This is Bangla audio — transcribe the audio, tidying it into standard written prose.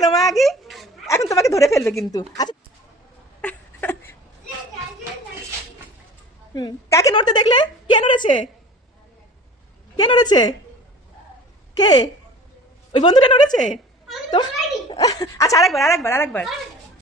কেন মা আগে? এখন তোমাকে ধরে ফেলবে কিন্তু। আচ্ছা কাকে নড়তে দেখলে? কে নড়েছে? কে নড়েছে? কে? ওই বন্ধুটা নড়েছে তো? আচ্ছা আরেকবার আরেকবার আরেকবার